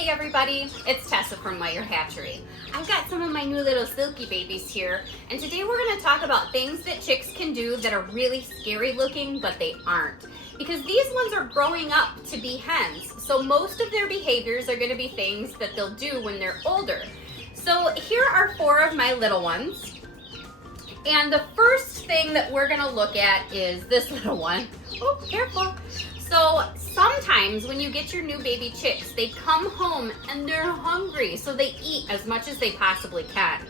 Hey everybody, it's Tessa from Meyer Hatchery. I've got some of my new little silky babies here, and today we're going to talk about things that chicks can do that are really scary looking, but they aren't. Because these ones are growing up to be hens, so most of their behaviors are going to be things that they'll do when they're older. So here are 4 of my little ones. And the first thing that we're going to look at is this little one. Oh, careful. So sometimes when you get your new baby chicks, they come home and they're hungry, so they eat as much as they possibly can.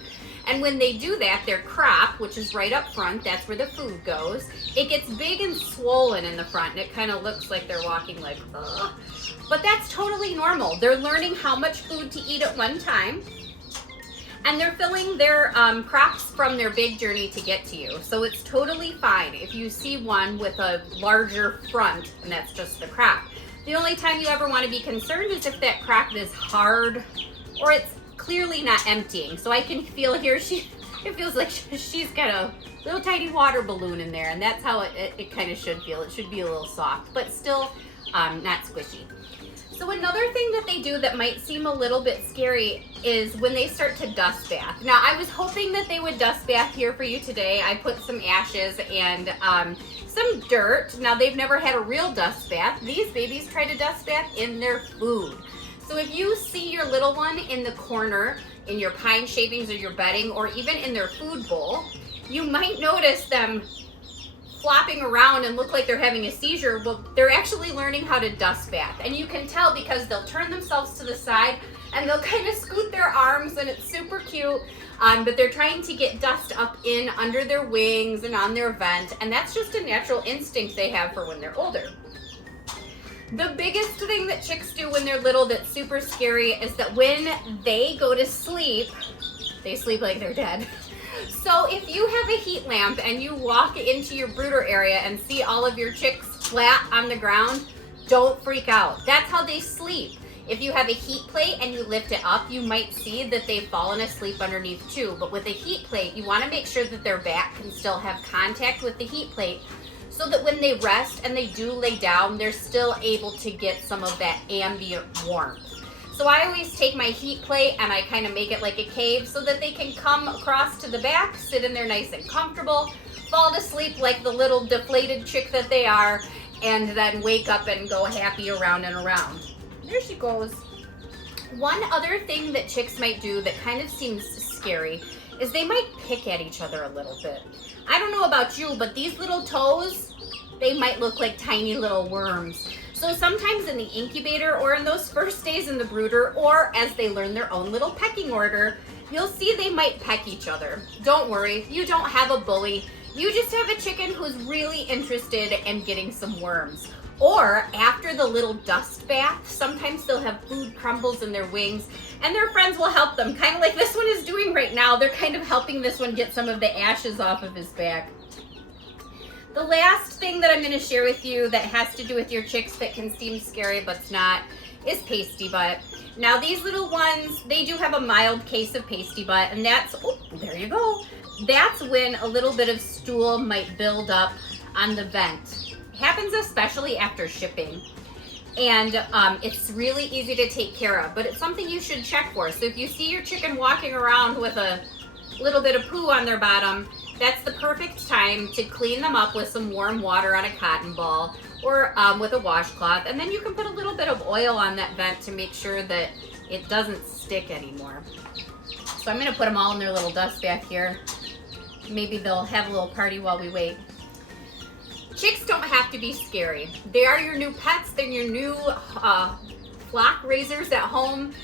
And when they do that, their crop, which is right up front, that's where the food goes, it gets big and swollen in the front, and it kind of looks like they're walking like, ugh. But that's totally normal. They're learning how much food to eat at one time, and they're filling their crops from their big journey to get to you. So it's totally fine if you see one with a larger front and that's just the crop. The only time you ever want to be concerned is if that crop is hard or it's clearly not emptying. So I can feel here, it feels like she's got a little tiny water balloon in there, and that's how it kind of should feel. It should be a little soft, but still not squishy. So another thing that they do that might seem a little bit scary is when they start to dust bath. Now, I was hoping that they would dust bath here for you today. I put some ashes and some dirt. Now, they've never had a real dust bath. These babies try to dust bath in their food. So if you see your little one in the corner in your pine shavings or your bedding, or even in their food bowl, you might notice them flopping around and look like they're having a seizure. Well, they're actually learning how to dust bath, and you can tell because they'll turn themselves to the side and they'll kind of scoot their arms, and it's super cute, but they're trying to get dust up in under their wings and on their vent, and that's just a natural instinct they have for when they're older. The biggest thing that chicks do when they're little that's super scary is that when they go to sleep, they sleep like they're dead. So if you have a heat lamp and you walk into your brooder area and see all of your chicks flat on the ground, don't freak out. That's how they sleep. If you have a heat plate and you lift it up, you might see that they've fallen asleep underneath too. But with a heat plate, you want to make sure that their back can still have contact with the heat plate, so that when they rest and they do lay down, they're still able to get some of that ambient warmth. So I always take my heat plate and I kind of make it like a cave so that they can come across to the back, sit in there nice and comfortable, fall to sleep like the little deflated chick that they are, and then wake up and go happy around and around. There she goes. One other thing that chicks might do that kind of seems scary is they might pick at each other a little bit. I don't know about you, but these little toes, they might look like tiny little worms. So sometimes in the incubator or in those first days in the brooder, or as they learn their own little pecking order, you'll see they might peck each other. Don't worry, you don't have a bully. You just have a chicken who's really interested in getting some worms. Or after the little dust bath, sometimes they'll have food crumbles in their wings, and their friends will help them, kind of like this one is doing right now. They're kind of helping this one get some of the ashes off of his back. The last thing that I'm going to share with you that has to do with your chicks that can seem scary but it's not is pasty butt. Now these little ones, they do have a mild case of pasty butt, and that's, oh, there you go. That's when a little bit of stool might build up on the vent. It happens especially after shipping. And it's really easy to take care of, but it's something you should check for. So if you see your chicken walking around with a little bit of poo on their bottom, that's the perfect time to clean them up with some warm water on a cotton ball, or with a washcloth, and then you can put a little bit of oil on that vent to make sure that it doesn't stick anymore. So I'm going to put them all in their little dust bath here. Maybe they'll have a little party while we wait. Chicks don't have to be scary. They are your new pets. They're your new flock raisers at home.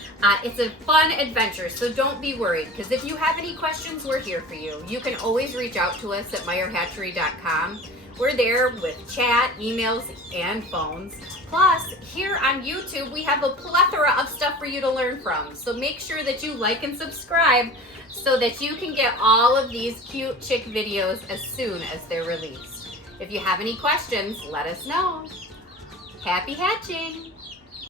It's a fun adventure, so don't be worried, because if you have any questions, we're here for you. You can always reach out to us at meyerhatchery.com. We're there with chat, emails, and phones. Plus, here on YouTube, we have a plethora of stuff for you to learn from. So make sure that you like and subscribe so that you can get all of these cute chick videos as soon as they're released. If you have any questions, let us know. Happy hatching!